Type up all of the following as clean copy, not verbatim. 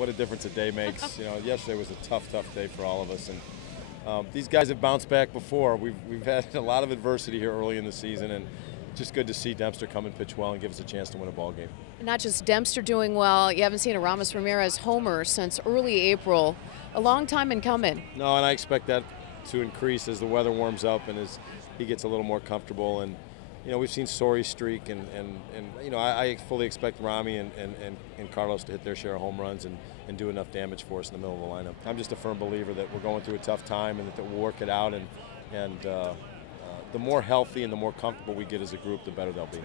what a difference a day makes. You know, yesterday was a tough day for all of us, and these guys have bounced back before. We've had a lot of adversity here early in the season, and just good to see Dempster come and pitch well and give us a chance to win a ball game. Not just Dempster doing well, you haven't seen a Ramos Ramirez homer since early April. A long time in coming. No, and I expect that to increase as the weather warms up and as he gets a little more comfortable. And you know, we've seen Sori streak, and you know, I fully expect Rami and Carlos to hit their share of home runs and do enough damage for us in the middle of the lineup. I'm just a firm believer that we're going through a tough time and that we'll work it out, and the more healthy and the more comfortable we get as a group, the better they'll be.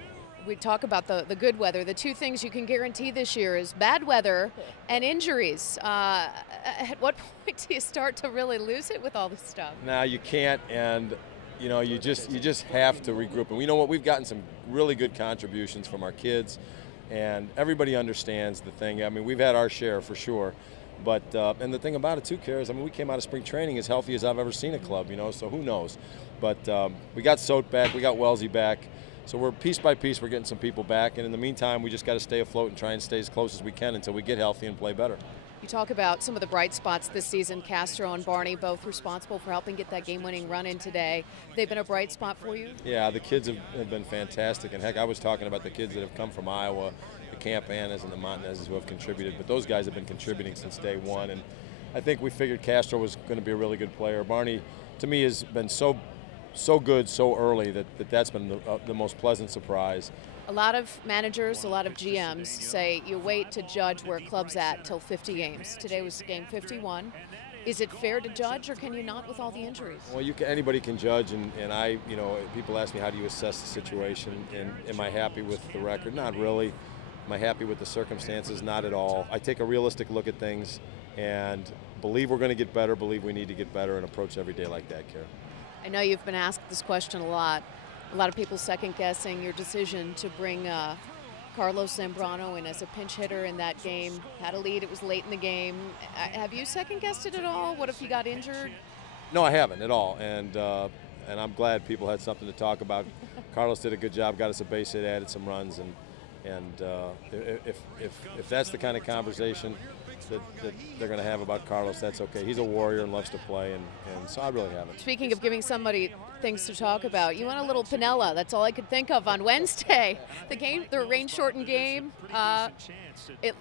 We talk about the good weather. The two things you can guarantee this year is bad weather and injuries. At what point do you start to really lose it with all this stuff? Now you can't, and you know, you just have to regroup. And we know what, we've gotten some really good contributions from our kids, and everybody understands the thing. I mean, we've had our share for sure. But and the thing about it too, Kerry, is I mean, we came out of spring training as healthy as I've ever seen a club, you know, so who knows. But we got Sote back, we got Wellesley back, so we're piece by piece, we're getting some people back, and in the meantime, we just got to stay afloat and try and stay as close as we can until we get healthy and play better. You talk about some of the bright spots this season. Castro and Barney both responsible for helping get that game-winning run in today. They've been a bright spot for you? Yeah, the kids have been fantastic, and heck, I was talking about the kids that have come from Iowa, the Campanas and the Montanezes who have contributed, but those guys have been contributing since day one, and I think we figured Castro was going to be a really good player. Barney, to me, has been so good so early that's been the most pleasant surprise. A lot of managers, a lot of GMs say you wait to judge where a club's at till 50 games. Today was game 51. Is it fair to judge, or can you not with all the injuries? Well, anybody can judge, and I, you know, people ask me how do you assess the situation, and am I happy with the record? Not really. Am I happy with the circumstances? Not at all. I take a realistic look at things and believe we're going to get better, believe we need to get better, and approach every day like that, Kerry. I know you've been asked this question a lot. A lot of people second-guessing your decision to bring Carlos Zambrano in as a pinch hitter in that game. Had a lead, it was late in the game. Have you second-guessed it at all? What if he got injured? No, I haven't at all, and I'm glad people had something to talk about. Carlos did a good job, got us a base hit, added some runs, and if that's the kind of conversation that they're going to have about Carlos, that's okay. He's a warrior and loves to play, and so I really haven't. Speaking of giving somebody things to talk about, you went a little Pinella. That's all I could think of on Wednesday. The rain-shortened game, it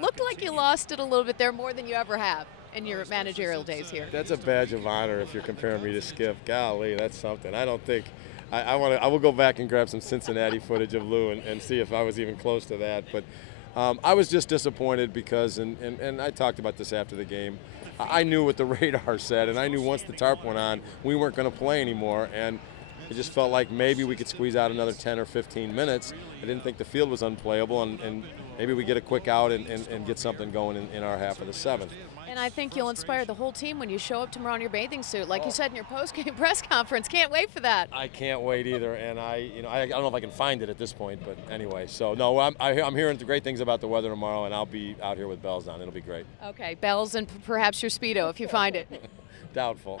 looked like you lost it a little bit there, more than you ever have in your managerial days here. That's a badge of honor if you're comparing me to Skip. Golly, that's something. I don't think I will go back and grab some Cincinnati footage of Lou and see if I was even close to that. But I was just disappointed because, and I talked about this after the game, I knew what the radar said, and I knew once the tarp went on, we weren't going to play anymore, and it just felt like maybe we could squeeze out another 10 or 15 minutes. I didn't think the field was unplayable, and maybe we get a quick out and get something going in our half of the seventh. And I think you'll inspire the whole team when you show up tomorrow in your bathing suit, like you said in your post-game press conference. Can't wait for that. I can't wait either, and I don't know if I can find it at this point, but anyway. So no, I'm hearing great things about the weather tomorrow, and I'll be out here with bells on. It'll be great. Okay, bells and perhaps your Speedo if you find it. Doubtful.